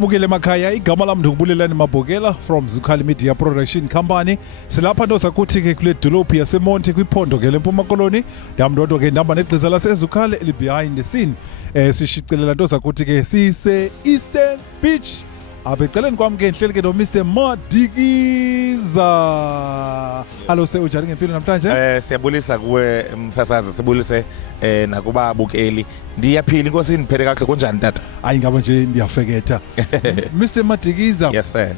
babukele emakhaya igama lami ngikubulelani Mabhokela from Zukhali Media Production Company. Silapha ndo sakuthi ke kule dolophu yaseMonti kwiphondo ke leMpuma Koloni. Ndamndodo ke ndihamba negqiza laseZukhali eli behind the scene. Sishicelela ndo sakuthi ke sise Eastern Beach. Abeceleni kwami ke ngihleli ke no Mr Madikiza. Hello sir, ujani ngempilo namhlanje? Siyabulisa kuwe msasazi, sibulise nakuba bukeli. Ndiyaphila inkosi niphethe kahle kunjani tata? Hayi ngaba nje ndiyafeketha. Mr Madikiza. Yes sir.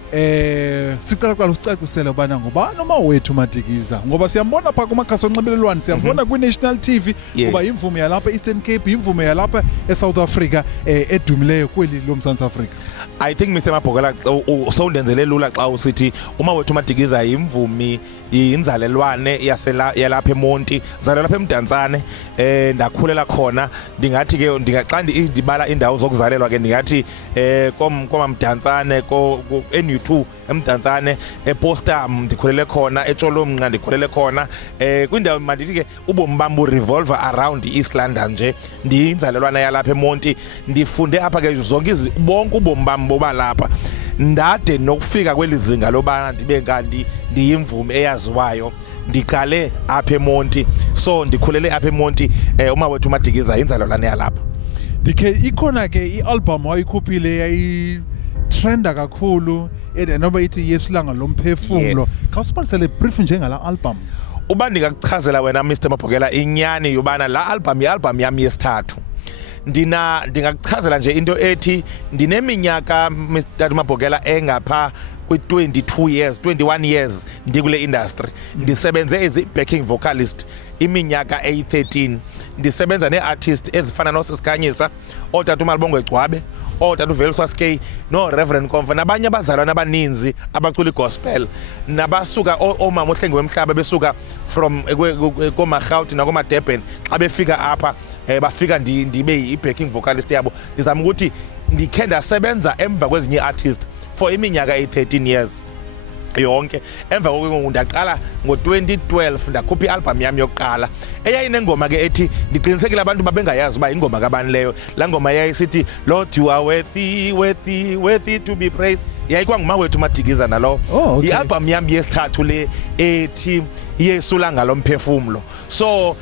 Siqala kuqala usicacisele ubana ngoba noma wethu Madikiza ngoba siyambona pha kumakhasi onxibelelwano, siyambona kwi-National TV kuba imvume yalapha Eastern Cape, imvume yalapha eSouth Africa edumileyo kweli loMzantsi Afrika. I think Mr Mabhokela sowundenzele lula xa usithi uma wethu Madikiza imvumi inzalelwane yalapha eMonti, zalelwa lapha eMdantsane, ndakhulela khona. Ndingathi ke xa ndibala indawo zokuzalelwa ke ndingathi komamdantsane NU2 eMdantsane, ePostam ndikhulele khona, eTsholomnqa ndikhulele khona, kwindawo mandithi ke ubomi bam revolver around East London nje. Ndiyinzalelwana yalapha eMonti, ndifunde apha ke zonke bonke ubomi bam boba lapha. Ndade nokufika kwelizinga loba ndibe kanti ndiyimvumi eyaziwayo, ndiqale apha eMonti. So ndikhulele apha eMonti, uma wethu Madikiza inzalelwane yalapha. Dikhe ikhona ke ialbum wayikhuphile yayi trenda kakhulu noma ithi yesilanga lomphefumulo. Khawusibalisele brief njengala album. Uba ndingakuchazela wena Mr Mabhokela inyani yobana la album yami yesithathu. Ndingakuchazela nje into ethi ndineminyaka Mr Mabhokela engapha kwi-21 years ndikule industry. Ndisebenze as backing vocalist iminyaka eyi-13. Ndisebenza ne-artist ezifana noSisikhanyisa, oTata uMalibongwe Gcwabe, oTata uVeluswas K, no Reverend Komfa, nabanye abazalwana abaninzi abacula igospel, nabasuka omama ohlenge wemhlaba besuka from komaRhawuti nakomaDurban. Xa befika apha bafika ndibe i-backing vocalist yabo. Ndizama ukuthi ndikhe ndasebenza emva kwezinye artist for iminyaka eyi-13 years yonke. Emva kokuba ndaqala ngo-2012 ndakhupha i-album yami yokuqala eyayinengoma ke ethi, ndiqinisekile abantu babengayazi uba ingoma kabani leyo. La ngoma yayisithi Lord you are worthy to be praised. Yayikwa ngumawethu Madikiza nalo. I-album yami yesithathu le ethi Yesulanga lomphefumulo. So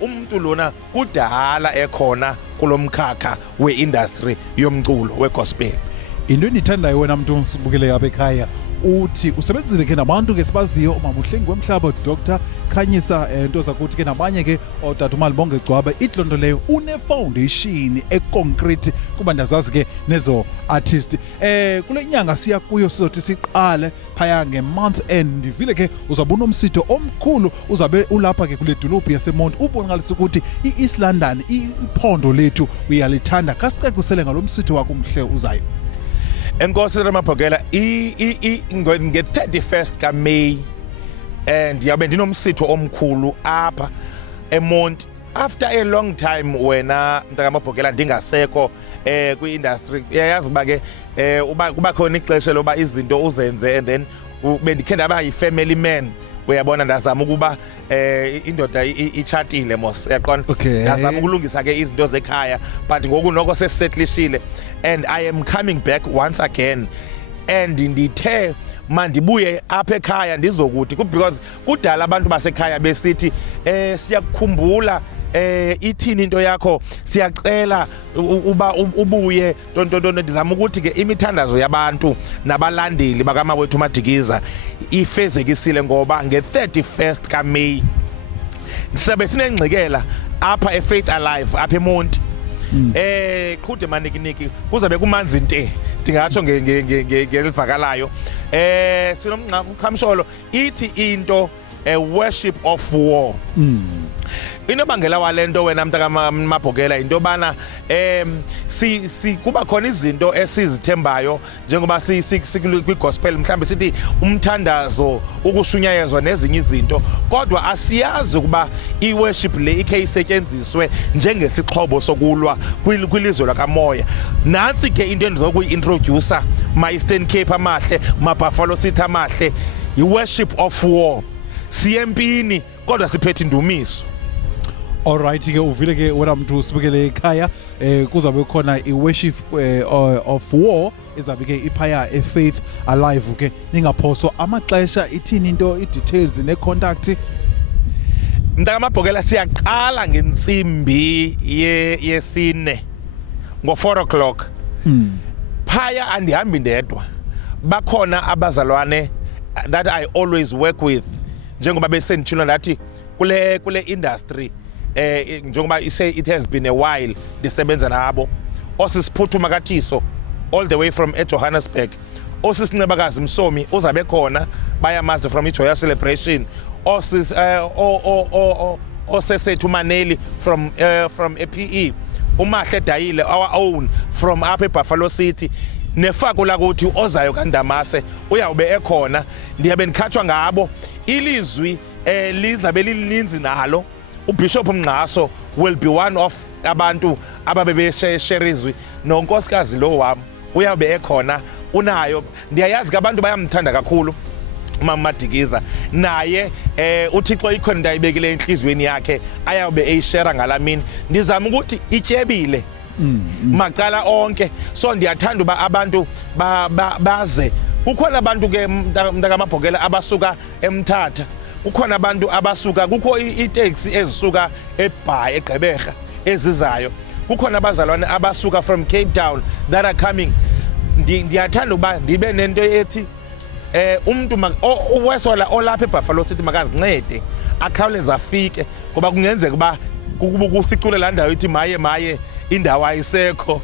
umuntu lona kudala ekhona kulomkhakha we-industry yomculo wegospel. Into endithandayo wena mntu usibukele apha ekhaya uthi usebenzile ke nabantu ke sibaziyo, umama uhlenge wemhlaba Dr Khanyisa, into zakuthi ke nabanye ke oTata uMalibongwe Gcwabe. Idlondo leyo une foundation econcrete kuba ndazazi ke nezo artist. Kule nyanga siya kuyo sizothi siqale phaya ngemonth end. Ndivile ke uzabona umsitho omkhulu uzabe ulapha ke kule dolophu yaseMonti. Ubonakala ukuthi iEast London iphondo lethu uyalithanda. Kasicacisele ngalomsitho wakho umhle uzayo. Enkosi Mabhokela, nge-31st kaMeyi ndiyabe ndinomsitho omkhulu apha eMonti. After a long time wena mntaka Mabhokela ndingasekho kwi-industry, uyayazi uba ke kuba khona ixesha loba izinto uzenze and then bendikhe ndaba yi-family man. Uyabona, ndazama ukuba indoda ichatile mos, yaqona. Ndazama ukulungisa ke izinto zekhaya, but ngoku noko sesisetlishile and I am coming back once again. And ndithe mandibuye apha ekhaya ndizokuthi because kudala abantu basekhaya besithi siyakukhumbula ithini into yakho, siyacela uba ubuye tonto. Ndizama ukuthi ke imithandazo yabantu nabalandeli bakamawethu Madikiza ifezekisile ngoba nge-31st kaMeyi sisabe sinengxikela apha eFaith Alive apha eMonti. Qhude manikiniki kuzabe kumanzi nte, ndingatsho ngelivakalayo. Sinomqhamsholo ithi into a worship of war. Inobangela walento wena mntaka Mabhokela into yobana kuba khona izinto esizithembayo njengoba kwi-gospel, mhlawumbe sithi umthandazo, ukushunyayezwa nezinye izinto, kodwa asiyazi ukuba i-worship le ikhe isetyenziswe njengesixhobo sokulwa kwilizwe lakamoya. Nantsi ke into endizokuyi-introducer ma-Eastern Cape amahle, ma-Buffalo City amahle, i-worship of war. Siyempini kodwa siphethe indumiso. Alright ke uvile ke wena mntu usibukele ekhaya kuzabe khona i-worship of war ezabe ke iphaya eFaith Alive ke ningaphoswa amaxesha ithini into i-details ne-contact. Mntakamabhokela siyaqala ngentsimbi yesine ngo-4 o'clock. Phaya andihambi ndedwa, bakhona abazalwane that I always work with njengoba besenditshilo ndathi kule industry njengoba it has been a while ndisebenza nabo. Osisiphuthuma kaThiso all the way from eJohannesburg, osisincebakazi Msomi uzabe khona bayamazi from iJoya Celebration, osesethu Maneli from APE, uMahle Dayile our own from apha eBuffalo City, nefako lakuthi ozayo kaNdamase uyawube ekhona. Ndiyabe ndikhatshwa ngabo, ilizwi lizabe lilinzi nalo. uBishop Mngqaso will be one of abantu ababeshare izwi nonkosikazi lo wami uyawube ekhona. Unayo, ndiyayazi abantu bayamthanda kakhulu uMama Madikiza, naye uThixo ikhona into ayibekile enhlizweni yakhe ayawube eyishare ngalamini. Ndizama ukuthi ityebile macala onke, so ndiyathanda uba abantu baze. Kukhona abantu ke mntakamabhokela abasuka eMthatha, kukhona abantu abasuka, kukho itaxi ezisuka eBhayi eGqeberha ezizayo, kukhona abazalwane abasuka from Cape Town that are coming. Ndiyathanda uba ndibe nento ethi umuntu uwesola olapha eBuffalo City makazincede akhawuleze afike, ngoba kungenzeka uba kusicule laa ndawo ithi maye indawo ayisekho.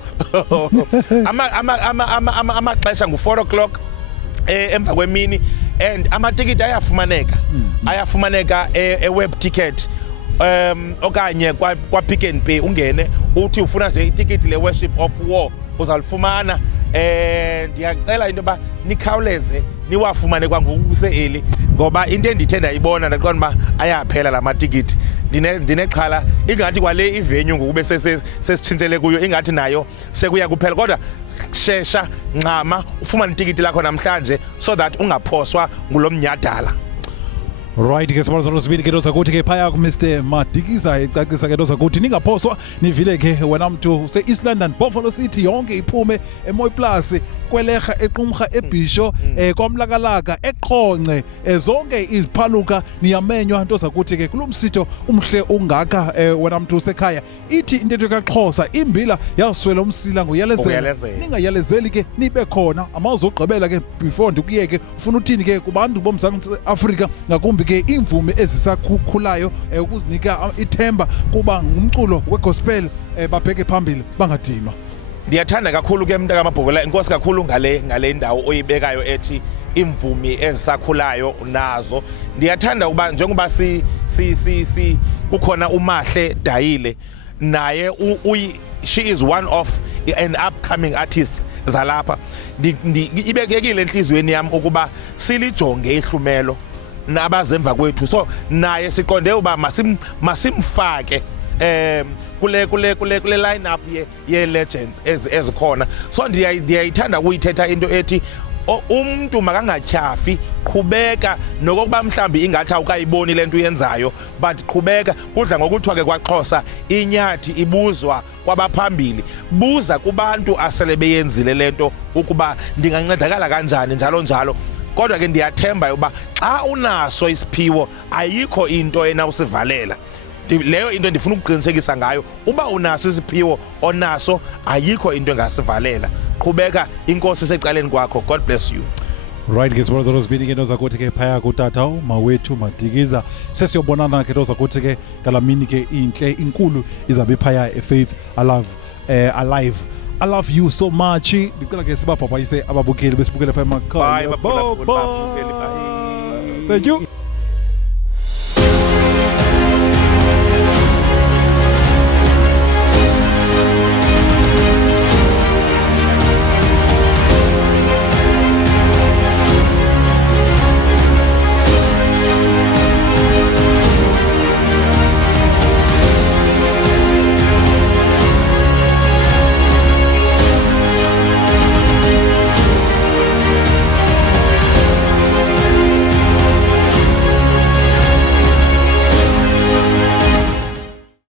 Amaxesha ngu-4 o'clock emva kwemini, and amatikiti ayafumaneka e-web ticket okanye kwa-Pick n Pay. Ungene uthi ufuna nje itikiti le-worship of war uzalifumana. Ndiyacela into yoba nikhawuleze niwafumane kwangoku kuse-early, ngoba into endithe ndayibona ndaqonda uba ayaphela la matikiti. Ndinexhala ingathi kwale ivenue ngokube sesitshintshele kuyo ingathi nayo sekuya kuphela, kodwa shesha ncama ufumane itikiti lakho namhlanje so that ungaphoswa ngulo mnyhadala. Right ke sibona sibili ke dozakuthi ke phaya ku Mr Madikiza ecacisa ke dozakuthi ningaphoswa nivile ke wena mntu use East London Buffalo City yonke iphume eMoy Plus kwelerha equmrha eBhisho kwamlakalaka eqhonce zonke iziphaluka niyamenywa nto zakuthi ke kulomsitho umhle ungaka wena mntu usekhaya ithi into kaXhosa imbila yaswela umsila ngoyalezela. Ningayalezeli ke nibe khona amazwi ogqibela ke before ndikuyeke ufuna uthini ke kubantu boMzantsi Afrika ngakumbi ke imvume ezisakhulayo ukuzinika ithemba kuba ngumculo wegospel babheke phambili bangadinwa. Ndiyathanda kakhulu ke mntakamabhokela, inkosi kakhulu ngale ndawo oyibekayo ethi imvumi ezisakhulayo nazo. Ndiyathanda uba njengoba kukhona uMahle Dayile, naye she is one of an upcoming artist zalapha. Ibekekile enhlizweni yami ukuba silijonge ihlumelo nabazemva kwethu, so naye siqonde uba masimfake kule line up ye legends ezikhona. So ndiyayithanda ukuyithetha into ethi umuntu makangatyhafi, qhubeka nokokuba mhlambi ingathi awukayiboni le nto uyenzayo, but qhubeka. Kudla ngokuthiwa ke kwaXhosa inyathi ibuzwa kwabaphambili. Buza kubantu asele beyenzile le nto ukuba ndingancedakala kanjani njalo njalo. Kodwa ke ndiyathemba uba xa unaso isiphiwo ayikho into enawusivalela. Leyo into ndifuna ukuqinisekisa ngayo, uba unaso isiphiwo onaso ayikho into engasivalela. Qhubeka, inkosi isecaleni kwakho. God bless you. Right ke sibona zozibini ke dozakuthi ke phaya kutata mawethu Madikiza sesiyobonana ke dozakuthi ke ngalamini ke inhle inkulu izabe phaya eFaith Alive. I love you so much. Ndicela ke sibaphaphayise ababukeli besibukele phaya emakhaya. Bye. Thank you.